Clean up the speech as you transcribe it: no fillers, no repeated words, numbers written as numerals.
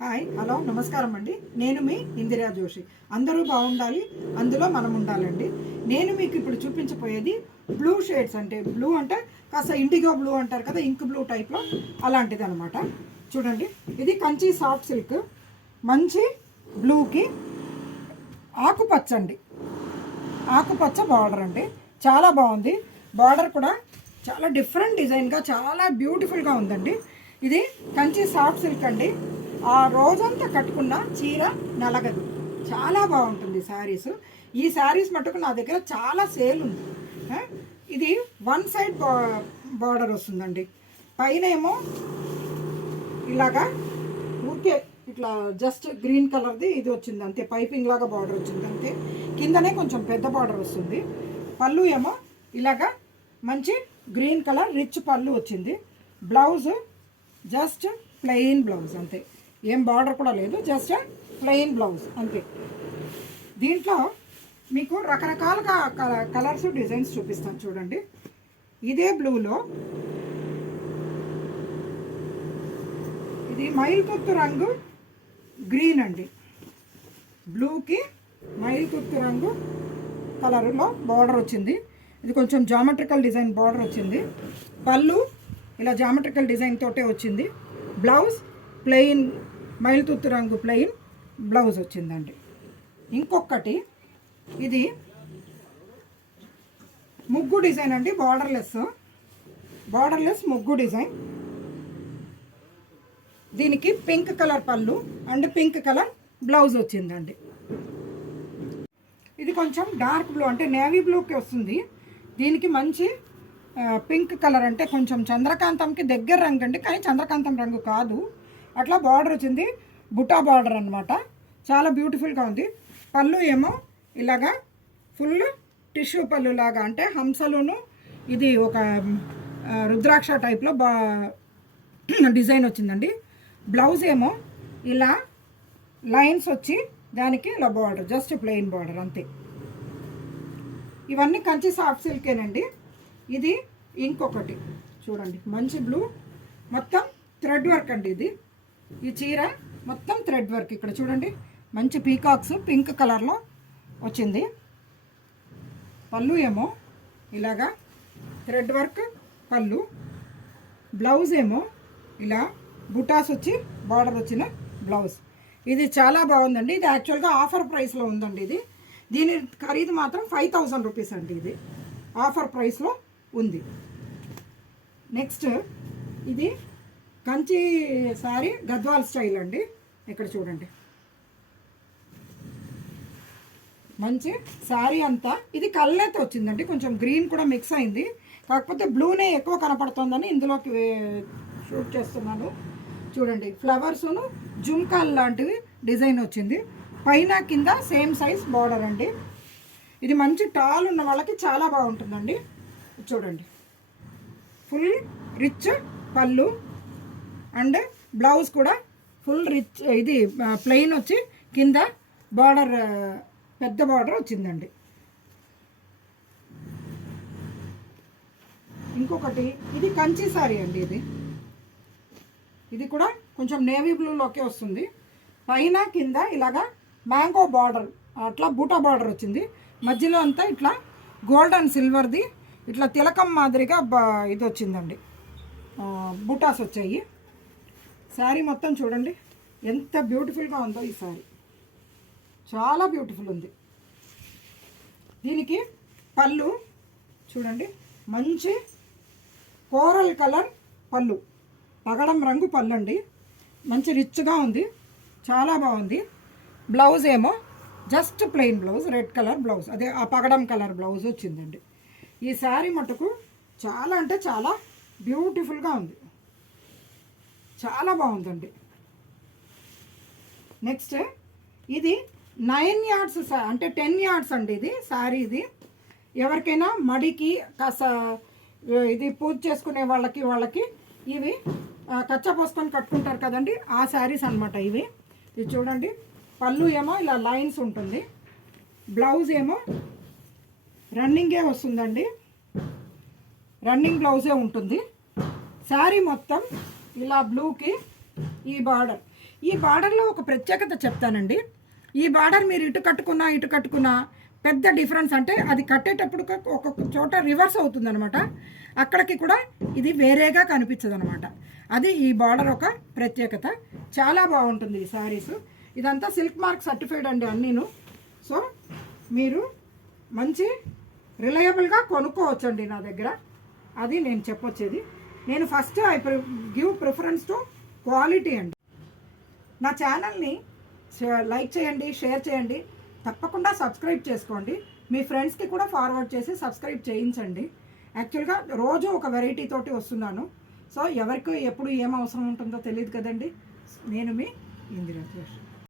Hi hello నమస్కారం అండి. నేను మీ ఇందిరా జోషి. అందరూ బాగుండాలి, అందులో మనం ఉండాలండి. నేను మీకు ఇప్పుడు చూపించబోయేది బ్లూ షేడ్స్. అంటే బ్లూ అంటే కాస్త ఇండిగో బ్లూ అంటారు కదా, ఇంక్ బ్లూ టైప్లో అలాంటిది అనమాట. చూడండి, ఇది కంచి సాఫ్ట్ సిల్క్, మంచి బ్లూకి ఆకుపచ్చ అండి, ఆకుపచ్చ బార్డర్ అండి. చాలా బాగుంది. బార్డర్ కూడా చాలా డిఫరెంట్ డిజైన్గా చాలా బ్యూటిఫుల్గా ఉందండి. ఇది కంచి సాఫ్ట్ సిల్క్ అండి. ఆ రోజంతా కట్టుకున్న చీర నలగదు, చాలా బాగుంటుంది శారీస్. ఈ శారీస్ మటుకు నా దగ్గర చాలా సేల్ ఉంది. ఇది వన్ సైడ్ బార్డర్ వస్తుందండి. పైన ఏమో ఇలాగా ఊరికే ఇట్లా జస్ట్ గ్రీన్ కలర్ది ఇది వచ్చింది అంతే, పైపింగ్ లాగా బార్డర్ వచ్చింది అంతే. కిందనే కొంచెం పెద్ద బార్డర్ వస్తుంది. పళ్ళు ఏమో ఇలాగా మంచి గ్రీన్ కలర్ రిచ్ పళ్ళు వచ్చింది. బ్లౌజ్ జస్ట్ ప్లెయిన్ బ్లౌజ్ అంతే, ఏం బార్డర్ కూడా లేదు, జస్ట్ ప్లెయిన్ బ్లౌజ్ అంతే. దీంట్లో మీకు రకరకాలుగా కలర్స్ డిజైన్స్ చూపిస్తాను చూడండి. ఇదే బ్లూలో ఇది మైల్తుత్తు రంగు గ్రీన్ అండి. బ్లూకి మైల్తుత్తు రంగు కలర్లో బార్డర్ వచ్చింది. ఇది కొంచెం జామెట్రికల్ డిజైన్ బార్డర్ వచ్చింది. పళ్ళు ఇలా జామెట్రికల్ డిజైన్ తోటే వచ్చింది. బ్లౌజ్ ప్లెయిన్ మైల్తుత్తు రంగు ప్లెయిన్ బ్లౌజ్ వచ్చిందండి. ఇంకొకటి ఇది ముగ్గు డిజైన్ అండి, బార్డర్లెస్ ముగ్గు డిజైన్. దీనికి పింక్ కలర్ పళ్ళు అండ్ పింక్ కలర్ బ్లౌజ్ వచ్చిందండి. ఇది కొంచెం డార్క్ బ్లూ అంటే నేవీ బ్లూకి వస్తుంది. దీనికి మంచి పింక్ కలర్ అంటే కొంచెం చంద్రకాంతంకి దగ్గర రంగు అండి, కానీ చంద్రకాంతం రంగు కాదు. అట్లా బార్డర్ వచ్చింది, బుటా బార్డర్ అనమాట. చాలా బ్యూటిఫుల్గా ఉంది. పళ్ళు ఏమో ఇలాగా ఫుల్ టిష్యూ పళ్ళు లాగా, అంటే హంసలోను ఇది ఒక రుద్రాక్ష టైప్లో డిజైన్ వచ్చిందండి. బ్లౌజ్ ఏమో ఇలా లైన్స్ వచ్చి దానికి ఇలా బార్డర్, జస్ట్ ప్లెయిన్ బార్డర్ అంతే. ఇవన్నీ కంచి సాఫ్ట్ సిల్కేనండి. ఇది ఇంకొకటి చూడండి, మంచి బ్లూ, మొత్తం థ్రెడ్ వర్క్ అండి. ఇది ఈ చీర మొత్తం థ్రెడ్ వర్క్. ఇక్కడ చూడండి, మంచి పీకాక్స్ పింక్ కలర్లో వచ్చింది. పళ్ళు ఏమో ఇలాగా థ్రెడ్ వర్క్ పళ్ళు. బ్లౌజ్ ఏమో ఇలా బుటాస్ వచ్చి బార్డర్ వచ్చిన బ్లౌజ్. ఇది చాలా బాగుందండి. ఇది యాక్చువల్గా ఆఫర్ ప్రైస్లో ఉందండి. దీని ఖరీదు మాత్రం 5000 రూపీస్ అండి. ఇది ఆఫర్ ప్రైస్లో ఉంది. నెక్స్ట్ ఇది కంచి సారీ గద్వాల్ స్టైల్ అండి. ఇక్కడ చూడండి, మంచి శారీ అంతా ఇది కళ్ళైతే వచ్చిందండి. కొంచెం గ్రీన్ కూడా మిక్స్ అయింది, కాకపోతే బ్లూనే ఎక్కువ కనపడుతుందని ఇందులోకి షూట్ చేస్తున్నాను. చూడండి, ఫ్లవర్సును జుమ్కాల్ లాంటివి డిజైన్ వచ్చింది. పైన కింద సేమ్ సైజ్ బార్డర్ అండి. ఇది మంచి టాల్ ఉన్న వాళ్ళకి చాలా బాగుంటుందండి. చూడండి, ఫుల్ రిచ్ పళ్ళు అండ్ బ్లౌజ్ కూడా ఫుల్ రిచ్. ఇది ప్లెయిన్ వచ్చి కింద బార్డర్ పెద్ద బార్డర్ వచ్చిందండి. ఇంకొకటి ఇది కంచి సారీ అండి. ఇది కూడా కొంచెం నేవీ బ్లూలోకే వస్తుంది. పైన కింద ఇలాగా మ్యాంగో బార్డర్, అట్లా బూటా బార్డర్ వచ్చింది. మధ్యలో అంతా ఇట్లా గోల్డ్ అండ్ సిల్వర్ది ఇట్లా తిలకం మాదిరిగా ఇది వచ్చిందండి, బూటాస్ వచ్చాయి. శారీ మొత్తం చూడండి ఎంత బ్యూటిఫుల్గా ఉందో. ఈ శారీ చాలా బ్యూటిఫుల్ ఉంది. దీనికి పళ్ళు చూడండి, మంచి కోరల్ కలర్ పళ్ళు, పగడం రంగు పళ్ళు అండి. మంచి రిచ్గా ఉంది, చాలా బాగుంది. బ్లౌజ్ ఏమో just plain blouse, red colour blouse, అదే ఆ పగడం కలర్ బ్లౌజ్ వచ్చిందండి. ఈ శారీ మటుకు చాలా అంటే చాలా బ్యూటిఫుల్గా ఉంది, చాలా బాగుందండి. నెక్స్ట్ ఇది 9 yards అంటే 10 yards అండి. ఇది శారీ ఇది ఎవరికైనా మడికి కాస్త ఇది పూజ చేసుకునే వాళ్ళకి ఇవి కచ్చా పోసుకొని కట్టుకుంటారు కదండి, ఆ శారీస్ అనమాట ఇవి. ఇది చూడండి, పళ్ళు ఏమో ఇలా లైన్స్ ఉంటుంది. బ్లౌజ్ ఏమో రన్నింగే వస్తుందండి, రన్నింగ్ బ్లౌజే ఉంటుంది. శారీ మొత్తం ఇలా బ్లూకి ఈ బార్డర్, ఈ బార్డర్లో ఒక ప్రత్యేకత చెప్తానండి. ఈ బార్డర్ మీరు ఇటు కట్టుకున్నా పెద్ద డిఫరెన్స్ అంటే అది కట్టేటప్పుడు ఒక్కొక్క చోట రివర్స్ అవుతుంది అనమాట. అక్కడికి కూడా ఇది వేరేగా కనిపించదు అనమాట. అది ఈ బార్డర్ ఒక ప్రత్యేకత. చాలా బాగుంటుంది ఈ శారీస్. ఇదంతా సిల్క్ మార్క్ సర్టిఫైడ్ అండి అన్నీను. సో మీరు మంచి రిలయబుల్గా కొనుక్కోవచ్చండి నా దగ్గర. అది నేను చెప్పొచ్చేది. నేను first give preference to quality అండి. నా ఛానల్ని లైక్ చేయండి, షేర్ చేయండి, తప్పకుండా సబ్స్క్రైబ్ చేసుకోండి. మీ ఫ్రెండ్స్కి కూడా ఫార్వర్డ్ చేసి సబ్స్క్రైబ్ చేయించండి. యాక్చువల్గా రోజు ఒక వెరైటీ తోటి వస్తున్నాను. సో ఎవరికి ఎప్పుడు ఏం అవసరం ఉంటుందో తెలియదు కదండి. నేను మీ ఇందిరా జోషి.